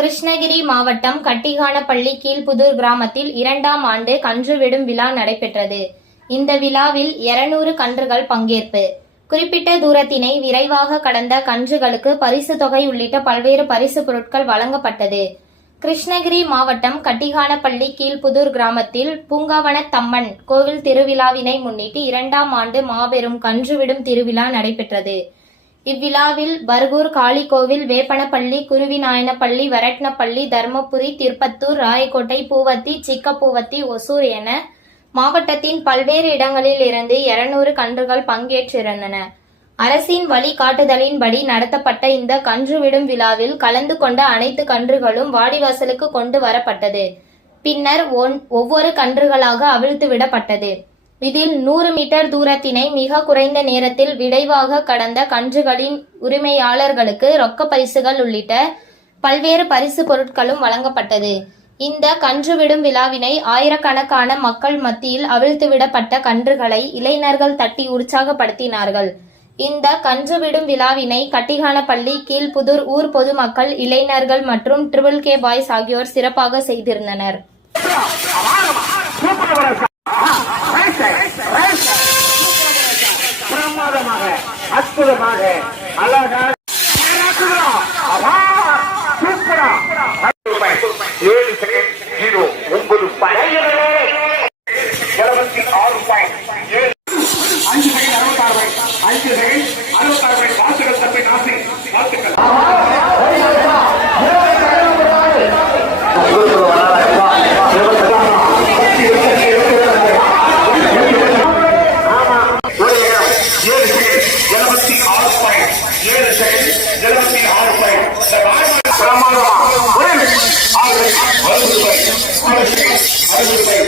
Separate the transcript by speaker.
Speaker 1: கிருஷ்ணகிரி மாவட்டம் கட்டிகானப்பள்ளி கீழ்புதூர் கிராமத்தில் இரண்டாம் ஆண்டு கன்று விடும் விழா நடைபெற்றது. இந்த விழாவில் 200 கன்றுகள் பங்கேற்பு. குறிப்பிட்ட தூரத்தினை விரைவாக கடந்த கன்றுகளுக்கு பரிசு தொகை உள்ளிட்ட பல்வேறு பரிசு பொருட்கள் வழங்கப்பட்டது. கிருஷ்ணகிரி மாவட்டம் கட்டிகானப்பள்ளி கீழ்புதூர் கிராமத்தில் பூங்காவனத்தம்மன் கோவில் திருவிழாவினை முன்னிட்டு இரண்டாம் ஆண்டு மாபெரும் கன்றுவிடும் திருவிழா நடைபெற்றது. இவ்விழாவில் பர்கூர் காளிகோவில் வேப்பனப்பள்ளி குருவிநாயனப்பள்ளி வரட்னப்பள்ளி தர்மபுரி திருப்பத்தூர் ராயக்கோட்டை பூவத்தி சிக்கப்பூவத்தி ஒசூர் என மாவட்டத்தின் பல்வேறு இடங்களில் இருந்து 200 கன்றுகள் பங்கேற்றிருந்தன. அரசின் வழிகாட்டுதலின்படி நடத்தப்பட்ட இந்த கன்று விடும் விழாவில் கலந்து கொண்ட அனைத்து கன்றுகளும் வாடிவாசலுக்கு கொண்டு வரப்பட்டது. பின்னர் ஒன்- ஒவ்வொரு கன்றுகளாக அவிழ்த்து விடப்பட்டது இதில் நூறு மீட்டர் தூரத்தினை மிக குறைந்த நேரத்தில் விடைவாக கடந்த கன்றுகளின் உரிமையாளர்களுக்கு ரொக்க பரிசுகள் உள்ளிட்ட பல்வேறு பரிசு பொருட்களும் வழங்கப்பட்டது. இந்த கன்று விடும் விழாவினை ஆயிரக்கணக்கான மக்கள் மத்தியில் அவிழ்த்து விடப்பட்ட கன்றுகளை இளைஞர்கள் தட்டி உற்சாகப்படுத்தினார்கள். இந்த கன்று விடும் விழாவினை கட்டிகானப்பள்ளி கீழ்புதூர் ஊர் பொதுமக்கள் இளைஞர்கள் மற்றும் ட்ரிபிள் கே பாய்ஸ் ஆகியோர் சிறப்பாக செய்திருந்தனர்.
Speaker 2: அற்புதமாக அழகாக எழுபத்தி ஆறு பாயிண்ட் பிரமாதமா. ஒரு. ஆறு அறுபது பாயிண்ட் ஆறு செகண்ட் அறுபது பாயிண்ட்